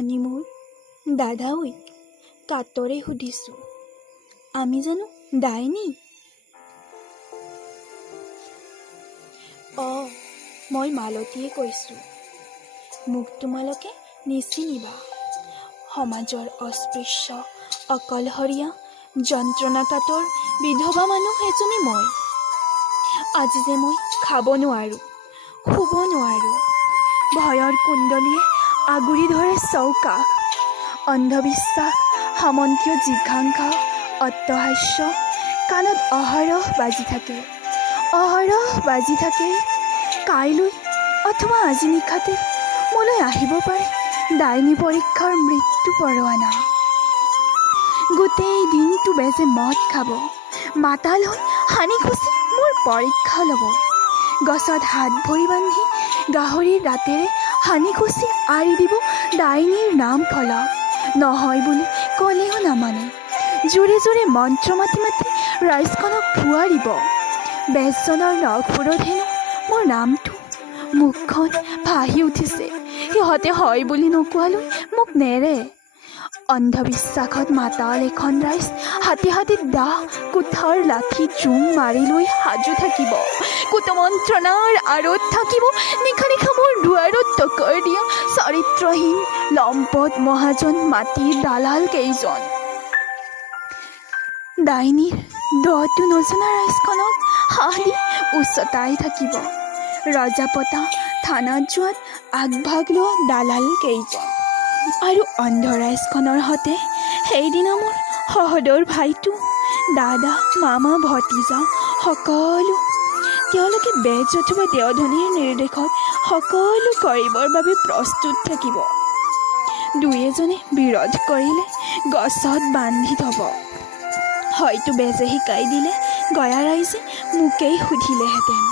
ভনী মোৰ, দাদা ঐ, কাতৰে সুধিছোঁ, আমি জানো ডাইনী? মই মালতীয়ে কৈছোঁ। মোক তোমালোকে নিচিনিবা। সমাজৰ অস্পৃশ্য, অকলশৰীয়া, যন্ত্ৰণাকাতৰ বিধৱা মানুহ এজনী মই। আজি যে মই খাব নোৱাৰোঁ, শুব নোৱাৰোঁ। ভয়ৰ কুণ্ডলীয়ে আগুৰি ধৰে চৌকাষ। অন্ধবিশ্বাস, সামন্তীয় জিঘাংসা, অট্টহাস্য কাণত অহৰহ বাজি থাকে। কাইলৈ অথবা আজি নিশাতে মোলৈ আহিব পাৰে ডাইনী পৰীক্ষাৰ মৃত্যু পৰোৱানা। গোটেই দিনটো বেজে মদ খাব, মাতাল হৈ সানি খুচি মোৰ পৰীক্ষা ল'ব। গছত হাত ভৰি বান্ধি গাহৰিৰ দাঁতেৰে সানি খুচি আঁৰি দিব ডাইনীৰ নাম ফলক। নহয় বুলি ক'লেও নামানে, জোৰে জোৰে মন্ত্ৰ মাতি মাতি ৰাইজখনক ফুৱাৰিব। বেজজনৰ নখবোৰত হেনো মোৰ নামটো। মুখখন ভাহি উঠিছে, সিহঁতে হয় বুলি নোকোৱালৈ মোক নেৰে। অন্ধবিশ্বাসত মাতাল এখন ৰাইজ হাতে হাতে দাহ কোঠাৰ লাঠি জোং মাৰি লৈ সাজু থাকিব। কুটমন্ত্ৰণাৰ আঁৰত থাকিব নিশা নিশা মোৰ দুৱাৰত টকৰ দিয়া চৰিত্ৰহীন লম্পট মহাজন মাটিৰ দালাল কেইজন। ডাইনীৰ দটো নজনা ৰাইজখনক হাঁহ দি উচতাই থাকিব। ৰজাপতা থানাত যোৱাত আগভাগ লোৱা দালাল কেইজন। আৰু অন্ধ ৰাইজখনৰ সতে সেইদিনা মোৰ সহদৰ ভাইটো, দাদা, মামা, ভতিজা সকলো। তেওঁলোকে বেজ অথবা দেওধনীৰ নিৰ্দেশত সকলো কৰিবৰ বাবে প্ৰস্তুত থাকিব। দুই এজনে বিৰোধ কৰিলে গছত বান্ধি থ'ব। হয়তো বেজে শিকাই দিলে গঞা ৰাইজে মোকেই সুধিলেহেঁতেন,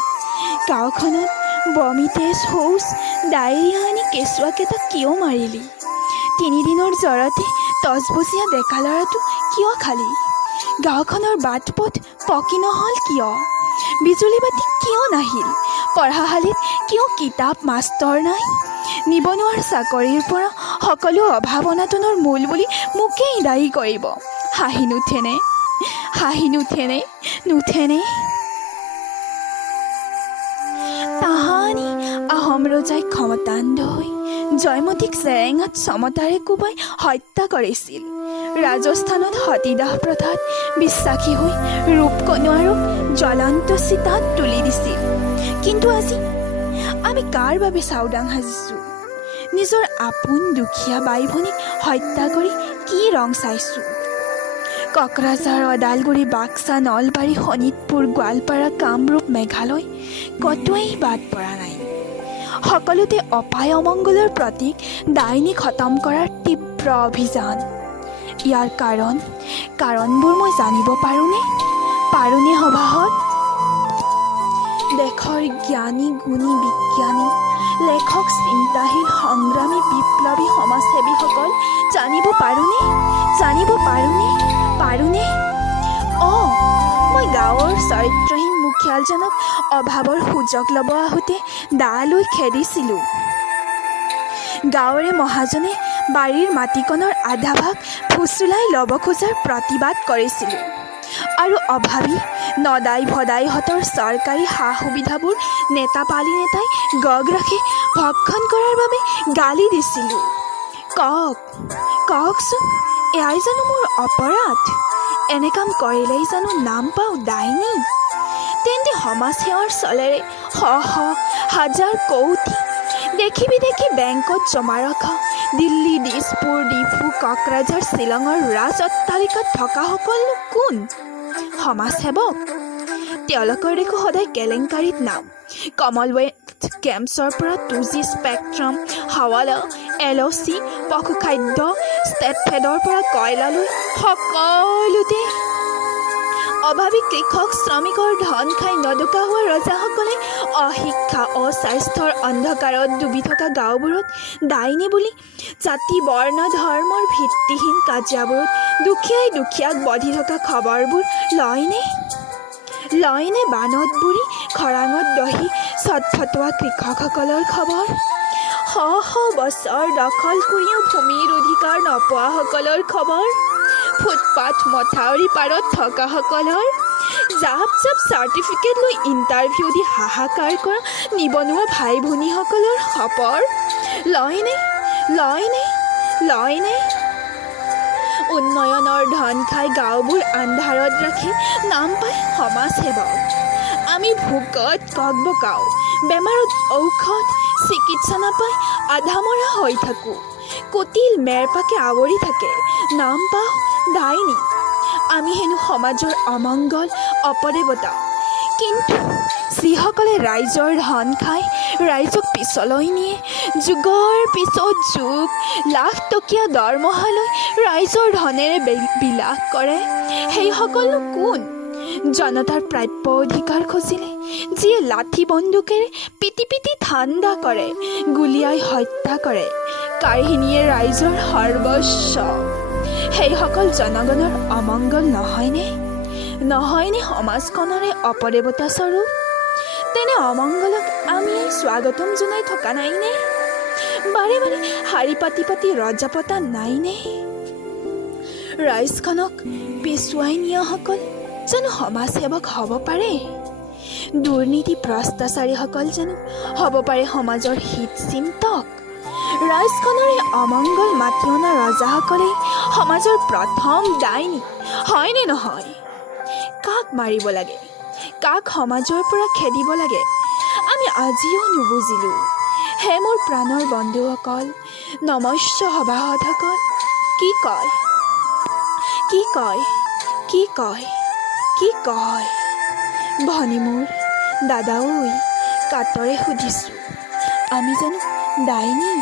গাঁওখনত বমি তেজ, শৌচ, ডায়েৰিয়া আনি কেঁচুৱাকেইটা কিয় মাৰিলি? 3 দিনৰ জ্বৰতে তজবজীয়া ডেকা ল'ৰাটো কিয় খালি? গাঁওখনৰ বাট পথ পকী নহ'ল কিয়? বিজুলী বাতি কিয় নাহিল? পঢ়াশালীত কিয় কিতাপ মাষ্টৰ নাই? নিবনুৱাৰ চাকৰিৰ পৰা সকলো অভাৱ অনাটনৰ মূল বুলি মোকেই দায়ী কৰিব। হাঁহি নুঠেনে? তাহানি আহোম ৰজাই ক্ষমতান্ধ হৈ জয়মতীক চেৰেঙাত চমতাৰে কোবাই হত্যা কৰিছিল। ৰাজস্থানত সতীদাহ প্ৰথাত বিশ্বাসী হৈ ৰূপকনোৱাৰক জ্বলন্ত চিতাত তুলি দিছিল। কিন্তু আজি আমি কাৰ বাবে চাওদাং সাজিছোঁ? নিজৰ আপোন দুখীয়া বাই ভনীক হত্যা কৰি কি ৰং চাইছোঁ? কোকৰাঝাৰ, ওদালগুৰি, বাক্সা, নলবাৰী, শোণিতপুৰ, গোৱালপাৰা, কামৰূপ, মেঘালয় ক'তোৱেই বাদ পৰা নাই। সকলোতে অপায় অমংগলৰ প্ৰতীক ডাইনী খতম কৰাৰ তীব্ৰ অভিযান। ইয়াৰ কাৰণবোৰ মই জানিব পাৰোঁনে সভাহঁত? দেশৰ জ্ঞানী গুণী বিজ্ঞানী, লেখক, চিন্তাশীল, সংগ্ৰামী, বিপ্লৱী, সমাজসেৱীসকল জানিব পাৰোঁনে? মই গাঁৱৰ চৰিত্ৰহীন মুখিয়ালজনক অভাৱৰ সুযোগ ল'ব আহোঁতে দা লৈ খেদিছিলোঁ। গাঁৱৰে মহাজনে বাৰীৰ মাটিকণৰ আধা ভাগ ফুচুলাই ল'ব খোজাৰ প্ৰতিবাদ কৰিছিলোঁ। আৰু অভাৱী নদাই ভদাইহঁতৰ চৰকাৰী সা সুবিধাবোৰ নেতাপালি নেতাই গগ ৰাখি ভক্ষণ কৰাৰ বাবে গালি দিছিলোঁ। কওকচোন, এয়াই জানো মোৰ অপৰাধ? এনে কাম কৰিলেই জানো নাম পাওঁ ডাইনী? তেন্তে সমাজ সেৱাৰ চলেৰে হাজাৰ কৌটি দেখি বিদেশী বেংকত জমা ৰখা দিল্লী, দিছপুৰ, ডিফু, কোকৰাঝাৰ, শ্বিলঙৰ ৰাজ অট্টালিকাত থকা সকলো কোন? সমাজসেৱক। তেওঁলোকৰ দেখো সদায় কেলেংকাৰীত নাম। কমনৱেলথ গেমছৰ পৰা 2G স্পেক্ট্ৰাম, হাৱালা, LOC, পশুখাদ্য, ষ্টেটফেডৰ পৰা কয়লালৈ সকলোতে অভাৱী কৃষক, শ্ৰমিকৰ ধন খাই নদকা হোৱা ৰজাসকলে অশিক্ষা, অস্বাস্থ্যৰ অন্ধকাৰত ডুবি থকা গাঁওবোৰত ডাইনী বুলি জাতি, বৰ্ণ, ধৰ্মৰ ভিত্তিহীন কাজিয়াবোৰত দুখীয়াক বধি থকা খবৰবোৰ লয়নে বানত বুৰি খৰাঙত দহি ছটফটোৱা কৃষকসকলৰ খবৰ? শ শ বছৰ দখল কৰিও ভূমিৰ অধিকাৰ নপোৱাসকলৰ খবৰ, ফুটপাথ মথাউৰি পাৰত থকাসকলৰ, জাপ জাপ চাৰ্টিফিকেট লৈ ইণ্টাৰভিউ দি হাহাকাৰ কৰা নিবনুৱা ভাই ভনীসকলৰ খবৰ লয়নে লয়নে লয়নে? উন্নয়নৰ ধন খাই গাঁওবোৰ আন্ধাৰত ৰাখি নাম পায় সমাজসেৱক। আমি ভোকত ককবকাও, বেমাৰত ঔষধ চিকিৎসা নাপাই আধামৰা হৈ থাকোঁ। কটিল মেৰপাকে আৱৰি থাকে, নাম পাওঁ ডাইনী। আমি হেনো সমাজৰ অমংগল অপদেৱতা। কিন্তু যিসকলে ৰাইজৰ ধন খাই ৰাইজক পিছলৈ নিয়ে, যুগৰ পিছত যুগ লাখ টকীয়া দৰমহালৈ ৰাইজৰ ধনেৰে বিলাস কৰে, সেইসকলনো কোন? জনতাৰ প্ৰাপ্য অধিকাৰ খুজিলে যিয়ে লাঠি বন্দুকেৰে পিটি পিটি ঠাণ্ডা কৰে, গুলীয়াই হত্যা কৰে, কাহিনীয়ে ৰাইজৰ সৰ্বস্ব, সেইসকল জনগণৰ অমংগল নহয়নে? নহয়নে সমাজখনৰে অপদেৱতা স্বৰূপ? তেনে অমংগলক আমি স্বাগতম জনাই থকা নাইনে? বাৰে বাৰে শাৰী পাতি পাতি ৰজা পতা নাইনে? ৰাইজখনক পিছুৱাই নিয়াসকল জানো সমাজসেৱক হ'ব পাৰে? দুৰ্নীতি ভ্ৰষ্টাচাৰীসকল জানো হ'ব পাৰে সমাজৰ হিত চিন্তক? ৰাইজখনৰে অমংগল মাতি অনা ৰজাসকলেই সমাজৰ প্ৰথম ডাইনী হয়নে নহয়? কাক মাৰিব লাগে, কাক সমাজৰ পৰা খেদিব লাগে আমি আজিও নুবুজিলোঁ। হে মোৰ প্ৰাণৰ বন্ধুসকল, নমস্য সভাসদসকল, কি কয় কি কয় কি কয় কি কয়? ভনী মোৰ, দাদা ঐ, কাতৰে সুধিছোঁ, আমি জানো ডাইনী?